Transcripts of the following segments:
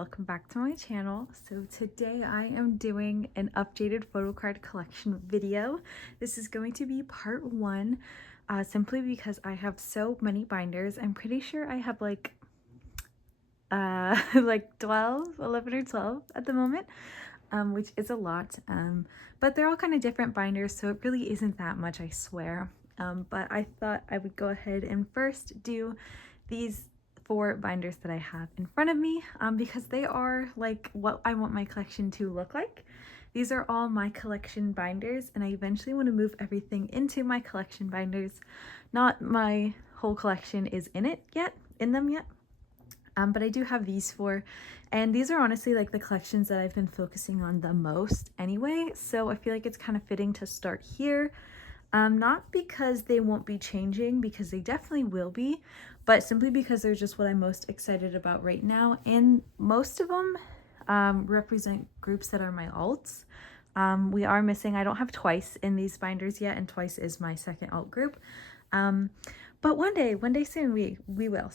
welcome back to my channel. So today I am doing an updated photo card collection video. This is going to be part one, simply because I have so many binders. I'm pretty sure I have like 11 or 12 at the moment, which is a lot, but they're all kind of different binders, so it really isn't that much, I swear. But I thought I would go ahead and first do these 4 binders that I have in front of me, because they are like what I want my collection to look like. These are all my collection binders, and I eventually want to move everything into my collection binders. Not my whole collection is in them yet. But I do have these 4, and these are honestly like the collections that I've been focusing on the most anyway, so I feel like it's kind of fitting to start here. Not because they won't be changing, because they definitely will be, but simply because they're just what I'm most excited about right now, and most of them represent groups that are my alts. We are missing, I don't have Twice in these binders yet, and Twice is my second alt group, but one day soon we will.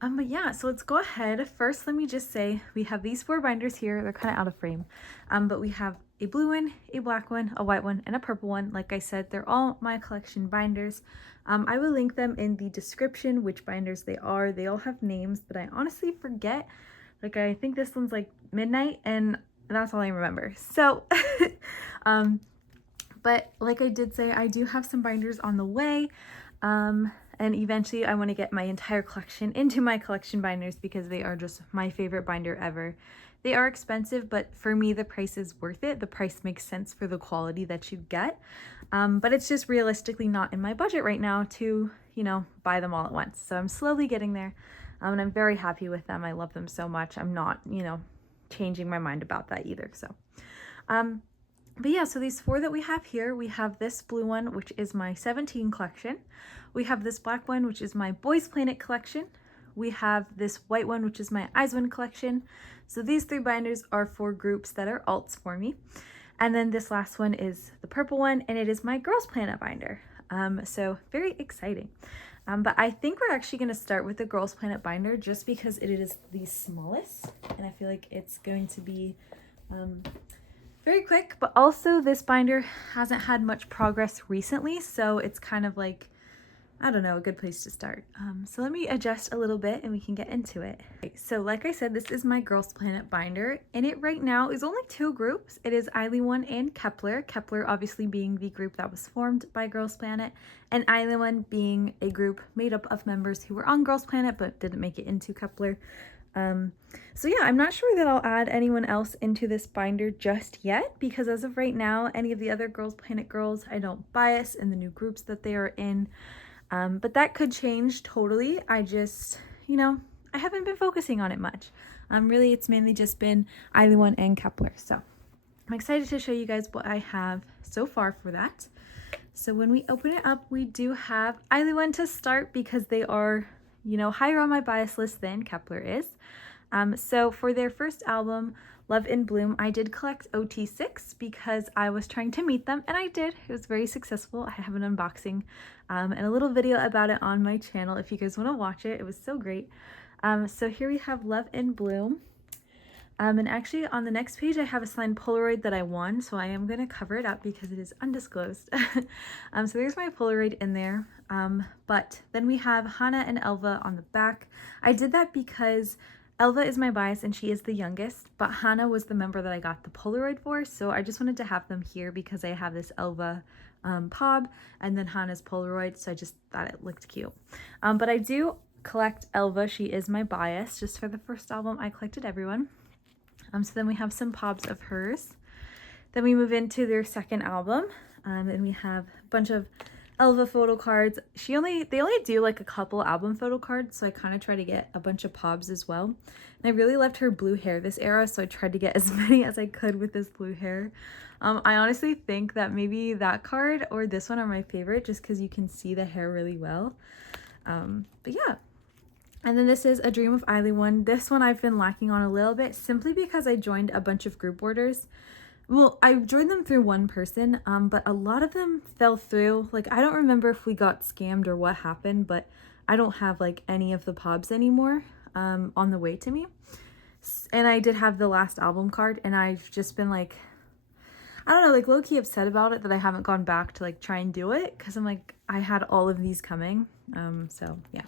But yeah, so let's go ahead. First, let me just say we have these 4 binders here. They're kind of out of frame, but we have a blue one, a black one, a white one, and a purple one. Like I said, they're all my collection binders. I will link them in the description, which binders they are. They all have names, but I honestly forget. Like, I think this one's like Midnight, and that's all I remember. So, but like I did say, I do have some binders on the way. And eventually I want to get my entire collection into my collection binders because they are just my favorite binder ever. They are expensive, but for me, the price is worth it. The price makes sense for the quality that you get. But it's just realistically not in my budget right now to, buy them all at once. So I'm slowly getting there, and I'm very happy with them. I love them so much. I'm not, changing my mind about that either. So, but yeah, so these 4 that we have here, we have this blue one, which is my 17 collection. We have this black one, which is my Boys Planet collection. We have this white one, which is my Eyes One collection. So these 3 binders are for groups that are alts for me. And then this last one is the purple one, and it is my Girls Planet binder. So very exciting. But I think we're actually going to start with the Girls Planet binder just because it is the smallest, and I feel like it's going to be very quick. But also this binder hasn't had much progress recently, so it's kind of like, I don't know, a good place to start. So let me adjust a little bit and we can get into it. Okay, so like I said, this is my Girls Planet binder. In it right now is only 2 groups. It is Island One and Kepler. Kepler obviously being the group that was formed by Girls Planet, and Island One being a group made up of members who were on Girls Planet but didn't make it into Kepler. So yeah, I'm not sure that I'll add anyone else into this binder just yet, because as of right now, any of the other Girls Planet girls, I don't bias in the new groups that they are in. But that could change totally. I just, I haven't been focusing on it much. Really, it's mainly just been Island One and Kepler. So I'm excited to show you guys what I have so far for that. So when we open it up, we do have Island One to start because they are, higher on my bias list than Kepler is. So for their first album, Love in Bloom, I did collect OT6 because I was trying to meet them, and I did. It was very successful. I have an unboxing and a little video about it on my channel if you guys want to watch it. It was so great. So here we have Love in Bloom. And actually on the next page I have a signed Polaroid that I won, so I am going to cover it up because it is undisclosed. So there's my Polaroid in there. But then we have Hannah and Elva on the back. I did that because Elva is my bias and she is the youngest, but Hannah was the member that I got the Polaroid for, so I just wanted to have them here because I have this Elva Pob and then Hannah's Polaroid, so I just thought it looked cute. But I do collect Elva. She is my bias. Just for the first album, I collected everyone. So then we have some Pobs of hers. Then we move into their second album, and we have a bunch of Elva photo cards. They only do like a couple album photo cards, so I kind of try to get a bunch of Pobs as well. And I really loved her blue hair this era, so I tried to get as many as I could with this blue hair. I honestly think that maybe that card or this one are my favorite just because you can see the hair really well. But yeah. And then this is A Dream of Island One. This one I've been lacking on a little bit simply because I joined a bunch of group orders. Well, I joined them through one person, but a lot of them fell through. Like, I don't remember if we got scammed or what happened, but I don't have like any of the Pobs anymore on the way to me. And I did have the last album card, and I've just been like, I don't know, like low-key upset about it that I haven't gone back to like try and do it, because I'm like, I had all of these coming. So yeah.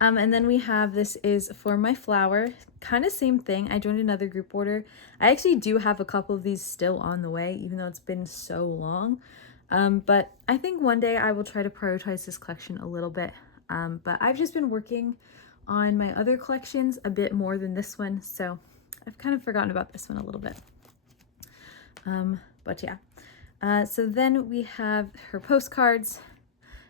And then we have, this is for my flower, kind of same thing. I joined another group order. I actually do have a couple of these still on the way, even though it's been so long. But I think one day I will try to prioritize this collection a little bit. But I've just been working on my other collections a bit more than this one, so I've kind of forgotten about this one a little bit. But yeah. So then we have her postcards,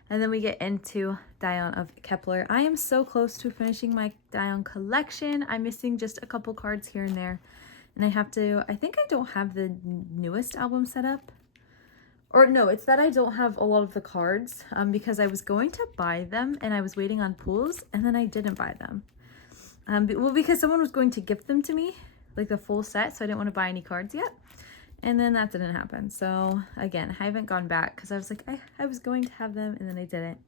and then we get into Dion of Kepler. I am so close to finishing my Dion collection. I'm missing just a couple cards here and there, and I think I don't have the newest album set up. Or no, it's that I don't have a lot of the cards, because I was going to buy them and I was waiting on pools, and then I didn't buy them. Well, because someone was going to gift them to me, like the full set, so I didn't want to buy any cards yet. And then that didn't happen. So again, I haven't gone back because I was like, I was going to have them, and then I didn't.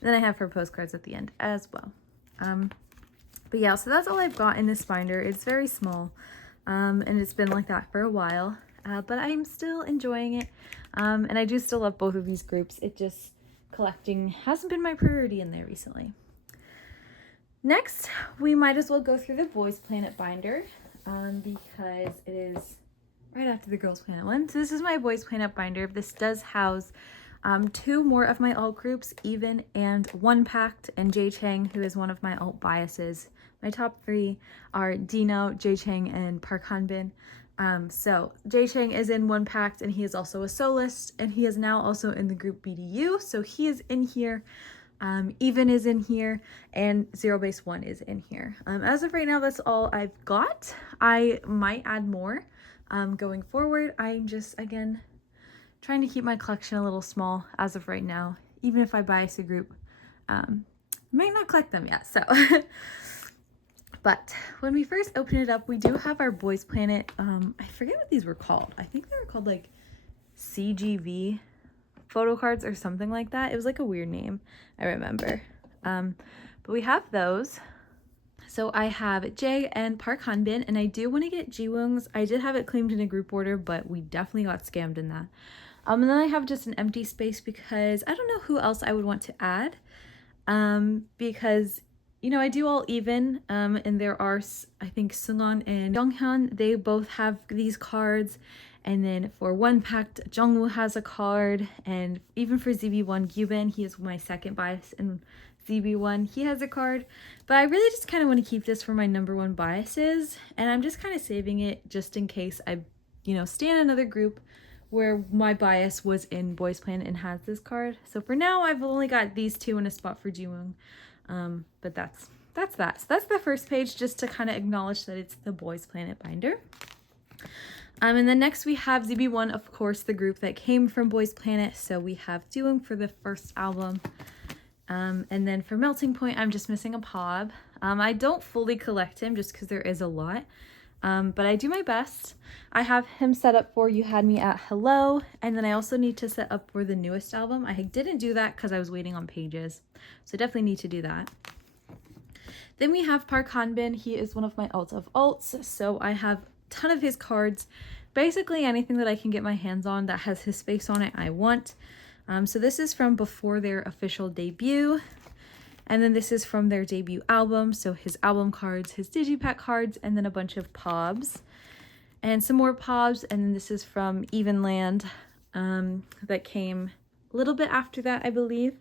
And then I have her postcards at the end as well. But yeah, so that's all I've got in this binder. It's very small, and it's been like that for a while. But I'm still enjoying it. And I do still love both of these groups. It just, collecting hasn't been my priority in there recently. Next, we might as well go through the Boys Planet binder, because it is right after the Girls Planet one. So this is my Boys Planet binder. This does house 2 more of my alt groups, Even and One Pact, and Jay Chang, who is one of my alt biases. My top 3 are Dino, Jay Chang, and Park Hanbin. So Jay Chang is in One Pact, and he is also a soloist, and he is now also in the group BDU, so he is in here. Even is in here, and Zero Base 1 is in here. As of right now, that's all I've got. I might add more going forward. I'm just, again, trying to keep my collection a little small as of right now. Even if I bias a group, I might not collect them yet, so... But when we first open it up, we do have our Boys Planet. I forget what these were called. I think they were called like CGV Photocards or something like that. It was like a weird name, I remember. But we have those. So I have Jay and Park Hanbin, and I do want to get Jiwoong's. I did have it claimed in a group order, but we definitely got scammed in that. And then I have just an empty space because I don't know who else I would want to add. Because, you know, I do all Even, and there are, I think, Seungwon and Jonghyun, they both have these cards. And then for One Pact, Jungwoo has a card, and even for ZB1, Gyubin, he is my second bias, and ZB1, he has a card. But I really just kind of want to keep this for my #1 biases, and I'm just kind of saving it just in case I, you know, stay in another group where my bias was in Boys Planet and has this card. So for now, I've only got these 2 in a spot for Jiwoong. But that's that. So that's the first page, just to kind of acknowledge that it's the Boys Planet binder. And then next we have ZB1, of course, the group that came from Boys Planet. So we have Jiwoong for the first album. And then for Melting Point, I'm just missing a Pob. I don't fully collect him just because there is a lot. But I do my best. I have him set up for You Had Me at Hello, and then I also need to set up for the newest album. I didn't do that because I was waiting on pages, so I definitely need to do that. Then we have Park Hanbin. He is one of my alt of alts, so I have a ton of his cards. Basically anything that I can get my hands on that has his face on it, I want. So this is from before their official debut. And then this is from their debut album, so his album cards, his digipack cards, and then a bunch of Pobs. And some more Pobs, and then this is from Evenland, that came a little bit after that, I believe.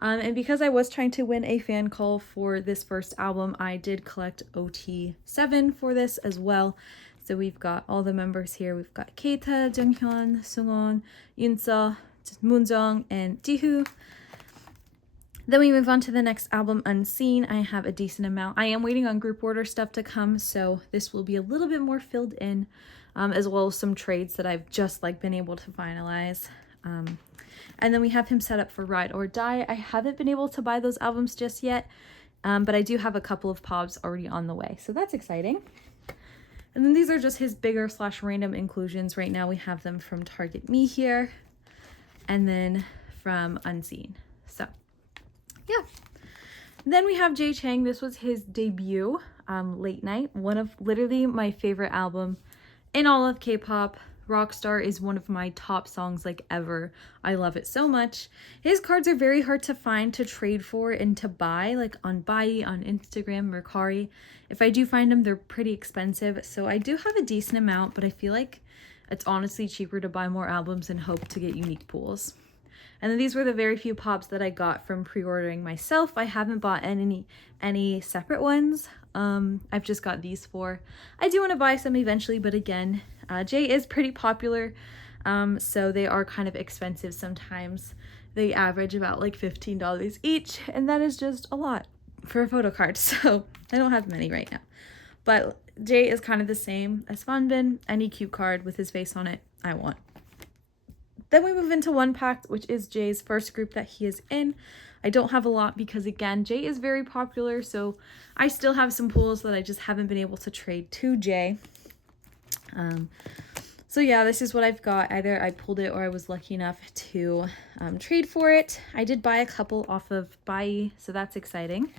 And because I was trying to win a fan call for this first album, I did collect OT7 for this as well. So we've got all the members here. We've got Keita, Junghyun, Seungwon, Yoonsuh, Moonjung, and Jihoo. Then we move on to the next album, Unseen. I have a decent amount. I am waiting on group order stuff to come, so this will be a little bit more filled in, as well as some trades that I've just been able to finalize. And then we have him set up for Ride or Die. I haven't been able to buy those albums just yet, but I do have a couple of Pobs already on the way, so that's exciting. And then these are just his bigger / random inclusions. Right now we have them from Target Me here, and then from Unseen. So yeah. Then we have Jay Chang. This was his debut. Late Night, one of literally my favorite album in all of K-pop. Rockstar is one of my top songs like ever. I love it so much. His cards are very hard to find, to trade for, and to buy, like on Buy, on Instagram, Mercari. If I do find them, they're pretty expensive. So I do have a decent amount, but I feel like it's honestly cheaper to buy more albums and hope to get unique pools. And then these were the very few pops that I got from pre-ordering myself. I haven't bought any separate ones. I've just got these four. I do want to buy some eventually, but again, J is pretty popular, so they are kind of expensive sometimes. They average about like $15 each, and that is just a lot for a photo card, so I don't have many right now. But J is kind of the same as Fanbin. Any cute card with his face on it, I want. Then we move into One Pact, which is Jay's first group that he is in. I don't have a lot because, again, Jay is very popular, so I still have some pools that I just haven't been able to trade to Jay. So yeah, this is what I've got. Either I pulled it or I was lucky enough to trade for it. I did buy a couple off of Buy, so that's exciting.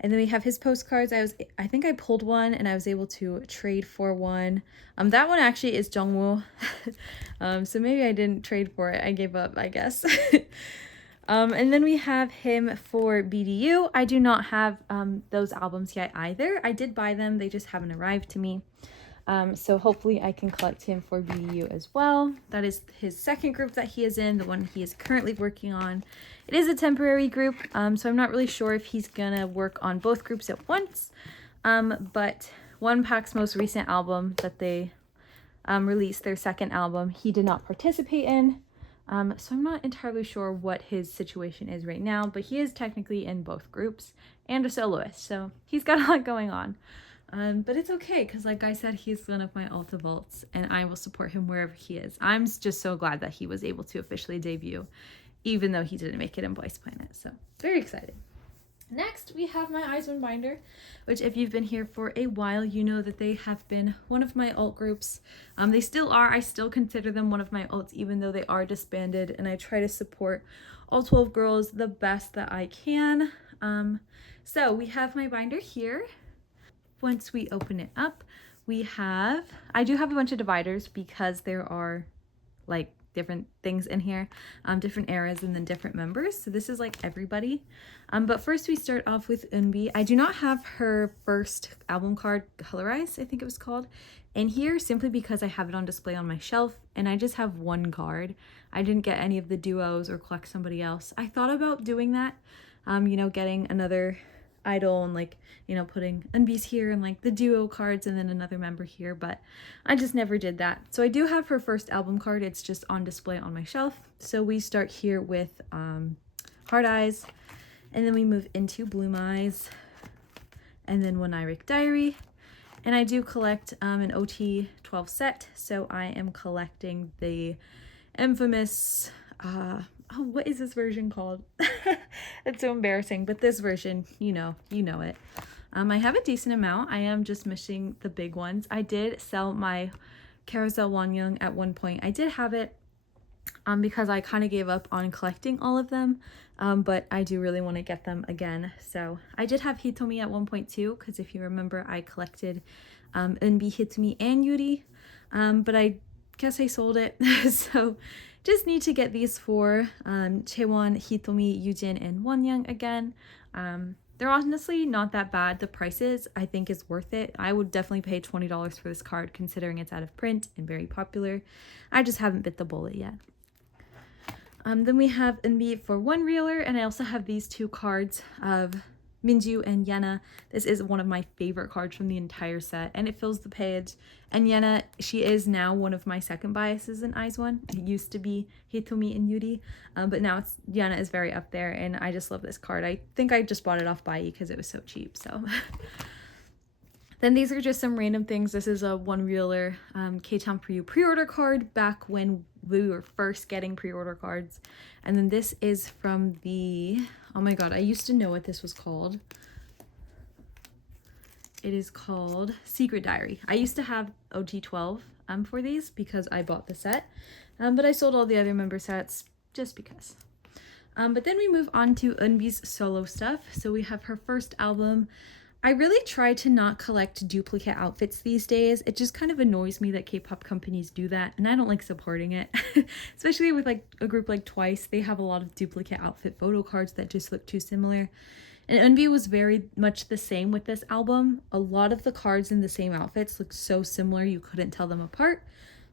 And then we have his postcards. I think I pulled one and I was able to trade for one. That one actually is Jungwoo. So maybe I didn't trade for it. I gave up, I guess. And then we have him for BDU. I do not have those albums yet either. I did buy them. They just haven't arrived to me. So hopefully I can collect him for BDU as well. That is his second group that he is in, the one he is currently working on. It is a temporary group, so I'm not really sure if he's gonna work on both groups at once. But One Pact's most recent album that they released, their second album, he did not participate in. So I'm not entirely sure what his situation is right now, but he is technically in both groups and a soloist, so he's got a lot going on. But it's okay, because like I said, he's one of my Ulta Vaults, and I will support him wherever he is. I'm just so glad that he was able to officially debut, even though he didn't make it in Boys Planet. So very excited. Next, we have my IZ*ONE binder, which if you've been here for a while, you know that they have been one of my alt groups. They still are. I still consider them one of my alts, even though they are disbanded, and I try to support all 12 girls the best that I can. So we have my binder here. Once we open it up, I do have a bunch of dividers because there are like different things in here, different eras and then different members. So this is like everybody. But first we start off with Eunbi. I do not have her first album card, Colorize, I think it was called, in here simply because I have it on display on my shelf and I just have one card. I didn't get any of the duos or collect somebody else. I thought about doing that, you know, getting another idol and like, you know, putting Eunbi's here and like the duo cards and then another member here, but I just never did that. So I do have her first album card. It's just on display on my shelf. So we start here with Hard Eyes, and then we move into Bloom Eyes, and then One Lyric Diary. And I do collect an OT 12 set, so I am collecting the infamous oh, what is this version called? It's so embarrassing, but this version, you know it. I have a decent amount. I am just missing the big ones. I did sell my Carousel Wonyoung at one point. I did have it because I kind of gave up on collecting all of them, but I do really want to get them again. So I did have Hitomi at 1.2 because if you remember, I collected Eunbi, Hitomi, and Yuri, but I guess I sold it. So just need to get these four, Chaewon, Hitomi, Yujin, and Wonyoung again. They're honestly not that bad. The prices, I think, is worth it. I would definitely pay $20 for this card considering it's out of print and very popular. I just haven't bit the bullet yet. Then we have Eunbi for one reeler, and I also have these two cards of Minju and Yena. This is one of my favorite cards from the entire set, and it fills the page. And Yena, she is now one of my second biases in IZ*ONE. It used to be Hitomi and Yuri, but now Yena is very up there, and I just love this card. I think I just bought it off Bai because it was so cheap. So then these are just some random things. This is a one reeler K-Town for You pre-order card back when we were first getting pre-order cards. And then this is from the, oh my god, I used to know what this was called. It is called Secret Diary. I used to have OT12 for these because I bought the set, but I sold all the other member sets just because. But then we move on to Eunbi's solo stuff. So we have her first album. I really try to not collect duplicate outfits these days. It just kind of annoys me that K-pop companies do that, and I don't like supporting it. Especially with like a group like Twice, they have a lot of duplicate outfit photo cards that just look too similar. And Envy was very much the same with this album. A lot of the cards in the same outfits look so similar you couldn't tell them apart.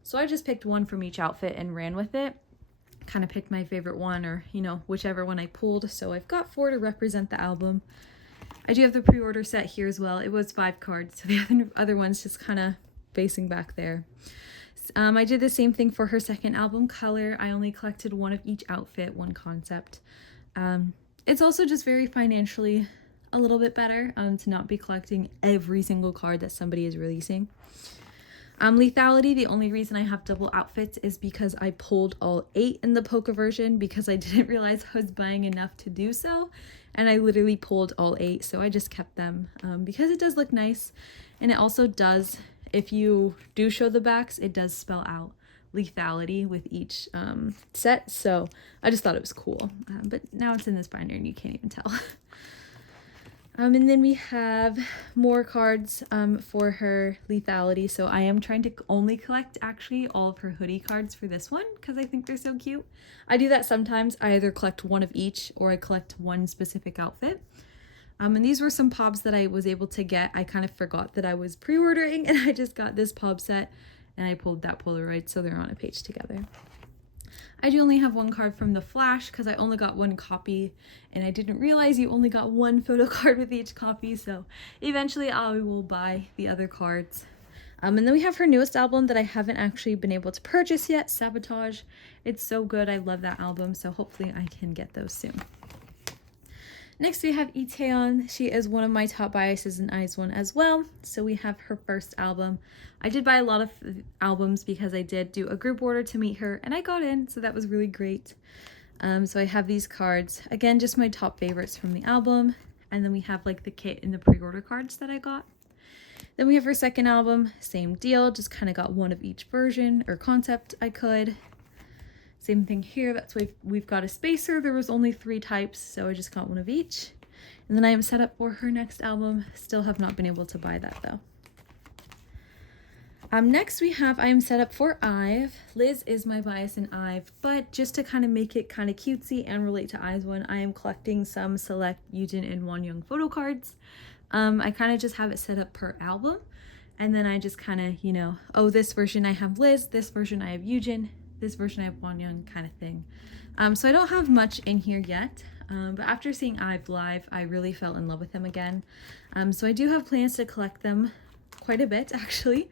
So I just picked one from each outfit and ran with it. Kind of picked my favorite one, or you know, whichever one I pulled. So I've got 4 to represent the album. I do have the pre-order set here as well. It was 5 cards, so the other one's just kind of facing back there. I did the same thing for her second album, Color. I only collected one of each outfit, one concept. It's also just very financially a little bit better to not be collecting every single card that somebody is releasing. Lethality, the only reason I have double outfits is because I pulled all 8 in the Polka version because I didn't realize I was buying enough to do so. And I literally pulled all 8, so I just kept them because it does look nice. And it also does, if you do show the backs, it does spell out lethality with each set. So I just thought it was cool. But now it's in this binder and you can't even tell. And then we have more cards for her lethality. So I am trying to only collect actually all of her hoodie cards for this one because I think they're so cute. I do that sometimes. I either collect one of each or I collect one specific outfit. And these were some pobs that I was able to get. I kind of forgot that I was pre-ordering and I just got this pob set and I pulled that Polaroid so they're on a page together. I do only have 1 card from the Flash because I only got 1 copy and I didn't realize you only got 1 photo card with each copy, so eventually I will buy the other cards. And then we have her newest album that I haven't actually been able to purchase yet, Sabotage. It's so good. I love that album, so hopefully I can get those soon. Next we have Itaeon. She is one of my top biases in IZ*ONE as well. So we have her first album. I did buy a lot of albums because I did do a group order to meet her and I got in, so that was really great. So I have these cards. Again, just my top favorites from the album. And then we have like the kit and the pre-order cards that I got. Then we have her second album, same deal, just kind of got one of each version or concept I could. Same thing here, that's why we've got a spacer. There was only 3 types, so I just got one of each. And then I am set up for her next album. Still have not been able to buy that though. Next we have, I am set up for IVE. Liz is my bias in IVE, but just to kind of make it kind of cutesy and relate to IZ*ONE, I am collecting some select Yujin and Wonyoung photo cards. I kind of just have it set up per album. And then I just kind of, you know, oh, this version I have Liz, this version I have Yujin, this version I have Wonyoung kind of thing. So I don't have much in here yet, but after seeing IVE live, I really fell in love with him again. So I do have plans to collect them quite a bit actually.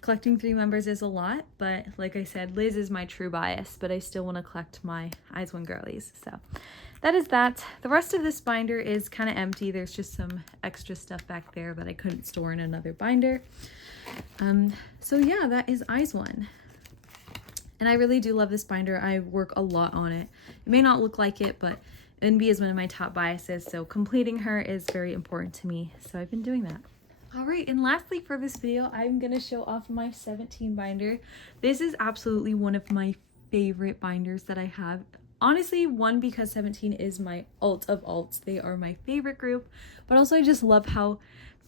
Collecting 3 members is a lot, but like I said, Liz is my true bias, but I still want to collect my IZ*ONE girlies. So that is that. The rest of this binder is kind of empty. There's just some extra stuff back there that I couldn't store in another binder. So yeah, that is IZ*ONE. And I really do love this binder. I work a lot on it. It may not look like it, but NB is one of my top biases, so completing her is very important to me. So I've been doing that. All right, and lastly for this video, I'm gonna show off my 17 binder. This is absolutely one of my favorite binders that I have. Honestly, one, because 17 is my alt of alts. They are my favorite group, but also I just love how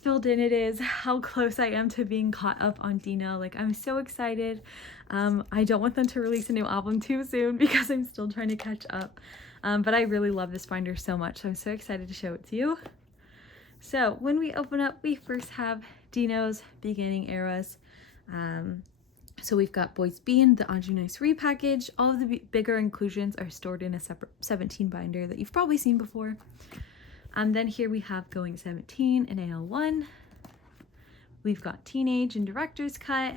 filled in it is, how close I am to being caught up on Dino. Like, I'm so excited. I don't want them to release a new album too soon because I'm still trying to catch up. But I really love this binder so much, so I'm so excited to show it to you. So when we open up, we first have Dino's beginning eras. So we've got Boys Bean, the Anju Nice repackage. All of the bigger inclusions are stored in a separate 17 binder that you've probably seen before. And then here we have Going 17 in AL1. We've got Teenage and Director's Cut.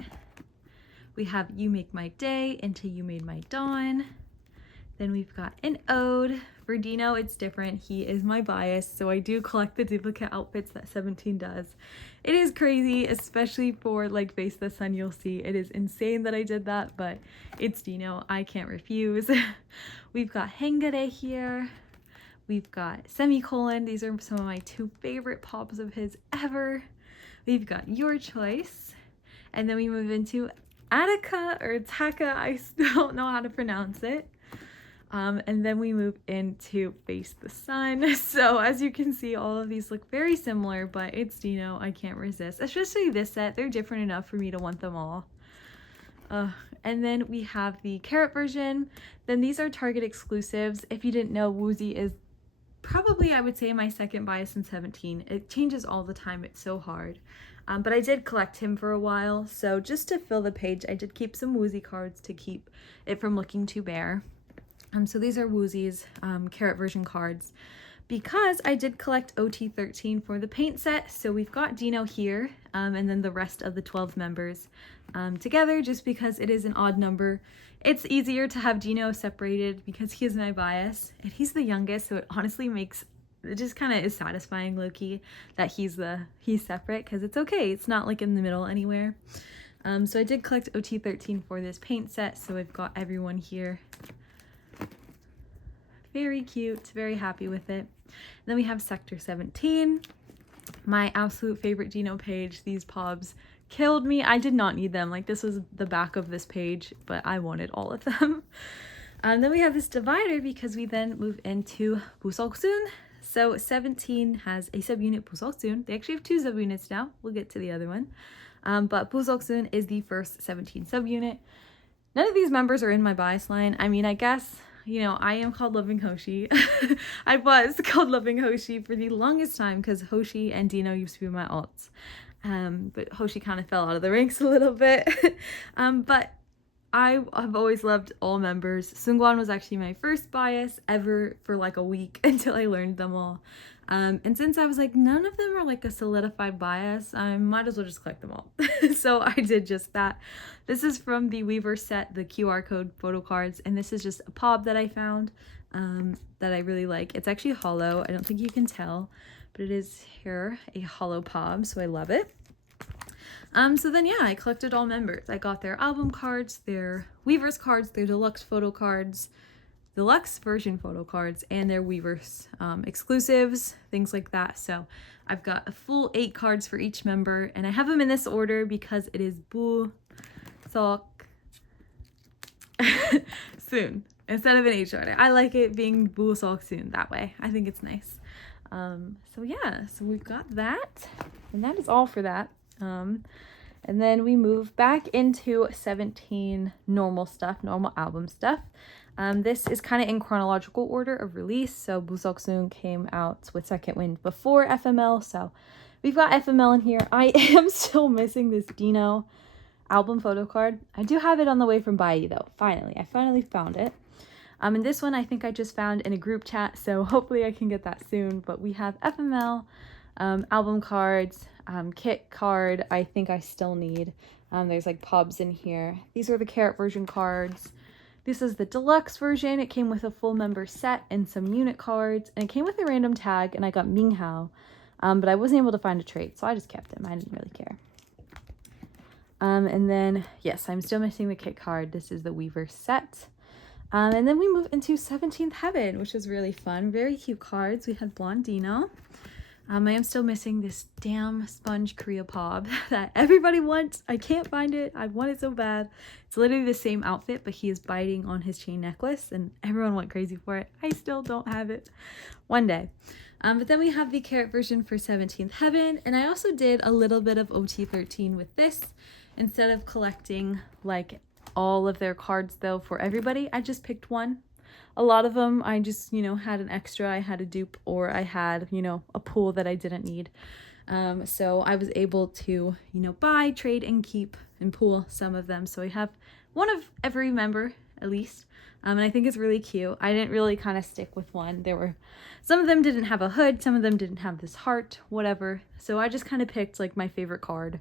We have You Make My Day into You Made My Dawn. Then we've got an ode. For Dino, it's different. He is my bias, so I do collect the duplicate outfits that 17 does. It is crazy, especially for like Face the Sun. You'll see it is insane that I did that, but it's Dino. I can't refuse. We've got Hengare here. We've got Semicolon. These are some of my 2 favorite pops of his ever. We've got Your Choice. And then we move into Attica or Taka. I still don't know how to pronounce it. And then we move into Face the Sun. So as you can see, all of these look very similar, but it's Dino. I can't resist, especially this set. They're different enough for me to want them all. And then we have the carrot version. Then these are Target exclusives. If you didn't know, Woozy is probably, I would say, my second bias in 17. It changes all the time. It's so hard. But I did collect him for a while. So just to fill the page, I did keep some Woozy cards to keep it from looking too bare. So these are Woozy's carrot version cards. Because I did collect OT13 for the paint set, so we've got Dino here, and then the rest of the 12 members together, just because it is an odd number. It's easier to have Dino separated because he is my bias, and he's the youngest, so it honestly makes, it just kind of is satisfying low-key that he's separate, because it's okay, it's not like in the middle anywhere. So I did collect OT13 for this paint set, so I've got everyone here. Very cute, very happy with it. Then we have Sector 17, my absolute favorite Dino page. These pobs killed me. I did not need them. Like, this was the back of this page, but I wanted all of them. Then we have this divider because we then move into Buseoksun. So 17 has a subunit Buseoksun. They actually have 2 subunits now. We'll get to the other one. But Buseoksun is the first 17 subunit. None of these members are in my bias line. I mean, I guess, you know, I am called Loving Hoshi. I was called Loving Hoshi for the longest time because Hoshi and Dino used to be my alts. But Hoshi kind of fell out of the ranks a little bit. But I have always loved all members. Seungwon was actually my first bias ever for like a week until I learned them all. And since I was like, none of them are like a solidified bias, I might as well just collect them all. So I did just that. This is from the Weaver set, the QR code photo cards, and this is just a pob that I found that I really like. It's actually hollow. I don't think you can tell, but it is here, a hollow pob, so I love it. So then, yeah, I collected all members. I got their album cards, their Weavers cards, their deluxe photo cards, deluxe version photo cards, and their Weavers exclusives, things like that. So I've got a full 8 cards for each member, and I have them in this order because it is Buseoksun instead of an H order. I like it being Buseoksun that way. I think it's nice. So yeah, so we've got that, and that is all for that. And then we move back into 17 normal stuff, normal album stuff. This is kind of in chronological order of release. So Buseoksun came out with Second Wind before FML. So we've got FML in here. I am still missing this Dino album photo card. I do have it on the way from Bai though. I finally found it. And this one I think I just found in a group chat. So hopefully I can get that soon. But we have FML, album cards, kit card. I think I still need. There's like pobs in here. These are the carrot version cards. This is the deluxe version. It came with a full member set and some unit cards, and it came with a random tag, and I got Minghao, but I wasn't able to find a trade, so I just kept him. I didn't really care. And then, yes, I'm still missing the kit card. This is the Weaver set. And then we move into 17th Heaven, which is really fun. Very cute cards. We had Blondino. I am still missing this damn sponge Korea pob that everybody wants. I can't find it. I want it so bad. It's literally the same outfit, but he is biting on his chain necklace, and everyone went crazy for it. I still don't have it. One day. But then we have the carrot version for 17th Heaven, and I also did a little bit of OT13 with this. Instead of collecting like all of their cards though for everybody, I just picked one. A lot of them I just, you know, had an extra, I had a dupe, or I had, you know, a pool that I didn't need. So I was able to, you know, buy, trade, and keep and pool some of them. So I have one of every member at least. And I think it's really cute. I didn't really kind of stick with one. Some of them didn't have a hood, some of them didn't have this heart, whatever. So I just kind of picked like my favorite card.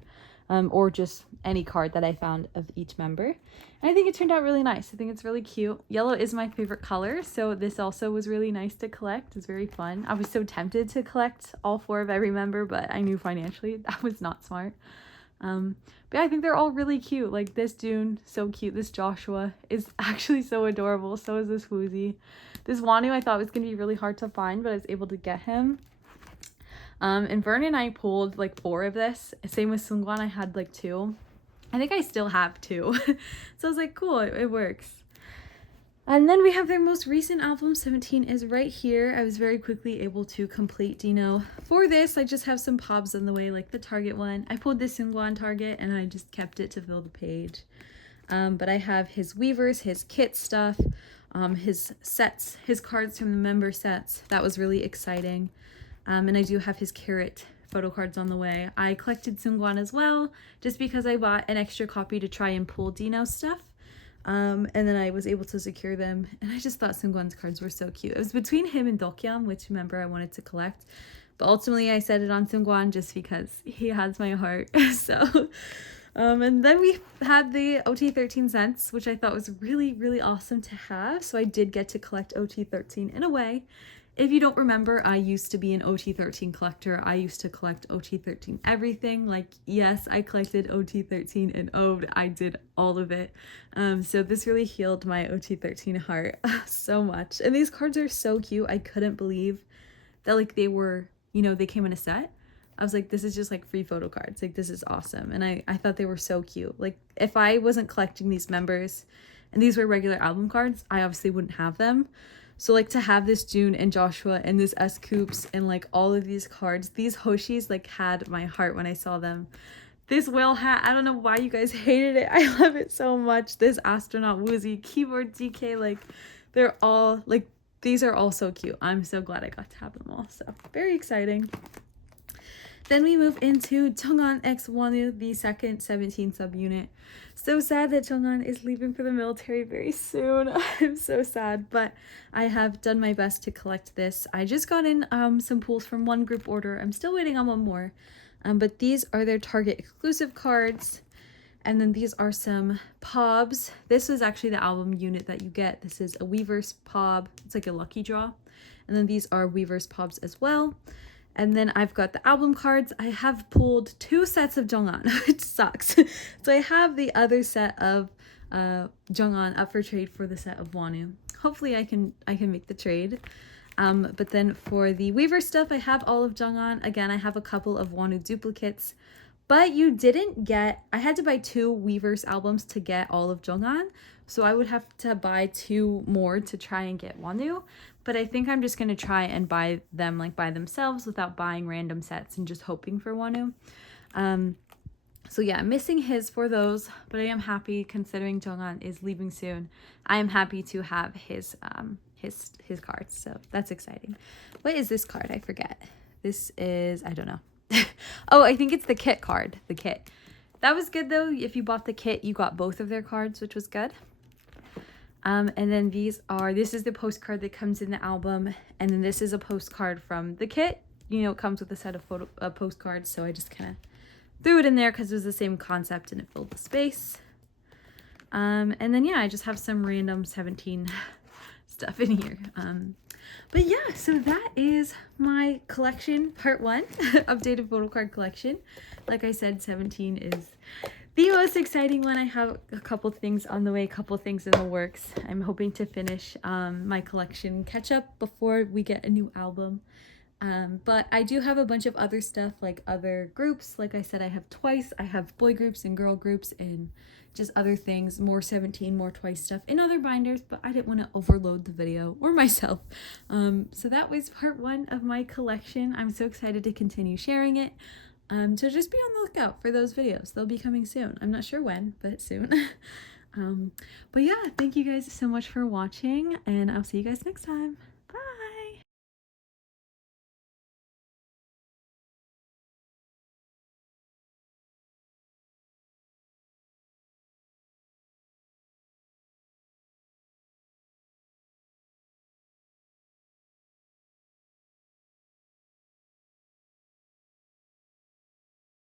Or just any card that I found of each member. And I think it turned out really nice. I think it's really cute. Yellow is my favorite color, so this also was really nice to collect. It's very fun. I was so tempted to collect all 4 of every member, but I knew financially that was not smart. But yeah, I think they're all really cute. Like this Dune, so cute. This Joshua is actually so adorable. So is this Woozy. This Wanu I thought was going to be really hard to find, but I was able to get him. And Vernon and I pulled like 4 of this. Same with Seungwon, I had like 2. I think I still have 2. So I was like, cool, it works. And then we have their most recent album, 17 is right here. I was very quickly able to complete Dino. For this, I just have some pobs on the way, like the Target one. I pulled this Seungkwan Target and I just kept it to fill the page. But I have his weavers, his kit stuff, his sets, his cards from the member sets. That was really exciting. And I do have his carrot photo cards on the way. I collected Seungkwan as well, just because I bought an extra copy to try and pull Dino stuff. And then I was able to secure them, and I just thought Seungkwan's cards were so cute. It was between him and Dokyeom, which remember I wanted to collect, but ultimately I set it on Seungkwan just because he has my heart. So and then we had the OT13 cents, which I thought was really awesome to have. So I did get to collect OT13 in a way. If you don't remember, I used to be an OT13 collector. I used to collect OT13 everything. Like, yes, I collected OT13 and Ode. I did all of it. So this really healed my OT13 heart so much. And these cards are so cute. I couldn't believe that, like, they were, you know, they came in a set. I was like, this is just like free photo cards. Like, this is awesome. And I thought they were so cute. Like, if I wasn't collecting these members and these were regular album cards, I obviously wouldn't have them. So like to have this June and Joshua and this S Coops and like all of these cards, these Hoshis like had my heart when I saw them. This whale hat, I don't know why you guys hated it. I love it so much. This astronaut Woozy, keyboard DK, like they're all like, these are all so cute. I'm so glad I got to have them all. So very exciting. Then we move into Jonghan X Wonu, the second 17 subunit. So sad that Jonghan is leaving for the military very soon. I'm so sad, but I have done my best to collect this. I just got in some pulls from one group order. I'm still waiting on one more, but these are their Target exclusive cards. And then these are some pobs. This is actually the album unit that you get. This is a Weavers pob. It's like a lucky draw. And then these are Weavers pobs as well. And then I've got the album cards. I have pulled 2 sets of Jonghan, which sucks. So I have the other set of Jonghan up for trade for the set of Wonu. Hopefully I can make the trade. But then for the Weaver stuff, I have all of Jonghan. Again, I have a couple of Wonu duplicates. But you didn't get, I had to buy 2 Weavers albums to get all of Jonghan. So I would have to buy 2 more to try and get Wonu. But I think I'm just going to try and buy them like by themselves without buying random sets and just hoping for Wonu. So yeah, I'm missing his for those, but I am happy considering Jonghan is leaving soon. I am happy to have his cards. So that's exciting. What is this card? I forget. This is, I don't know. Oh, I think it's the kit card, the kit. That was good though. If you bought the kit, you got both of their cards, which was good. And then this is the postcard that comes in the album. And then this is a postcard from the kit. You know, it comes with a set of postcards. So I just kind of threw it in there because it was the same concept and it filled the space. And then, yeah, I just have some random 17 stuff in here. But yeah, so that is my collection, part 1, updated photo card collection. Like I said, 17 is the most exciting one. I have a couple things on the way, a couple things in the works. I'm hoping to finish my collection catch up before we get a new album. But I do have a bunch of other stuff, like other groups. Like I said, I have Twice. I have boy groups and girl groups and just other things, more 17, more Twice stuff in other binders, but I didn't want to overload the video or myself. So that was part 1 of my collection. I'm so excited to continue sharing it. So just be on the lookout for those videos. They'll be coming soon. I'm not sure when, but soon. But yeah, thank you guys so much for watching, and I'll see you guys next time.